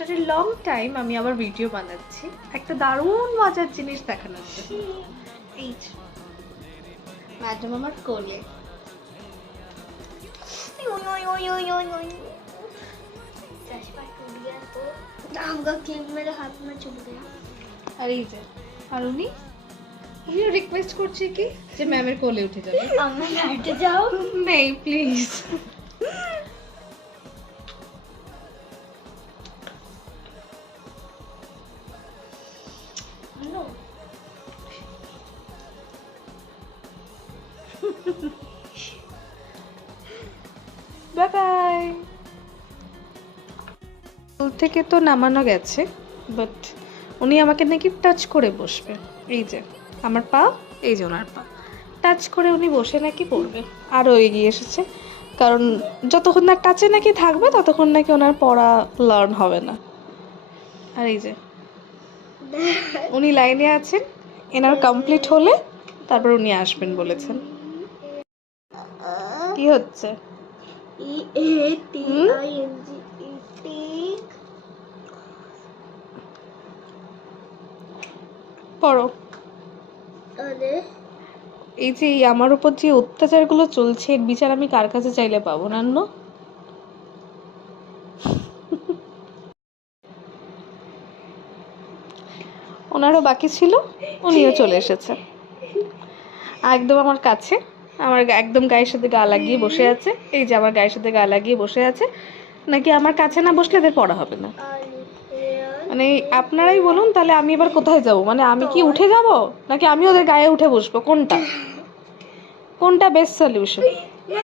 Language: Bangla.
আফটার এ লং টাইম আমি আবার ভিডিও বানাচ্ছি একটা দারুণ মজার জিনিস দেখানোর জন্য। এই ম্যাডাম আমার কোলে। আর এই যে আর উনিও রিকোয়েস্ট করছে কি যে ম্যামের কোলে উঠে যাবে। আমার হাঁটে যাও নেই প্লিজ। Bye bye. স্কুল থেকে তো নামানো গেছে, বাট উনি আমাকে নাকি টাচ করে বসবে। এই যে আমার পা, এই যে ওনার পা টাচ করে উনি বসে নাকি পড়বে। আরও এগিয়ে এসেছে, কারণ যতক্ষণ না টাচে নাকি থাকবে ততক্ষণ নাকি ওনার পড়া লার্ন হবে না। আর এই যে উনি লাইনে আছেন, এনার কমপ্লিট হলে তারপর উনি আসবেন বলেছেন। কি হচ্ছে? পড়ো। এই যে আমার উপর যে অত্যাচারগুলো চলছে এর বিচার আমি কার কাছে চাইলে পাবো নান্ন? ওনারও বাকি ছিল, উনিও চলে এসেছে একদম আমার কাছে। আমার একদম গায়ের সাথে গা লাগিয়ে বসে আছে। এই যে আমার গায়ের সাথে গা লাগিয়ে বসে আছে, নাকি আমার কাছে না বসলে এদের পড়া হবে না। মানে আপনারাই বলুন তাহলে আমি এবার কোথায় যাব? মানে আমি কি উঠে যাব নাকি আমি ওদের গায়ে উঠে বসবো? কোনটা বেস্ট সলিউশন?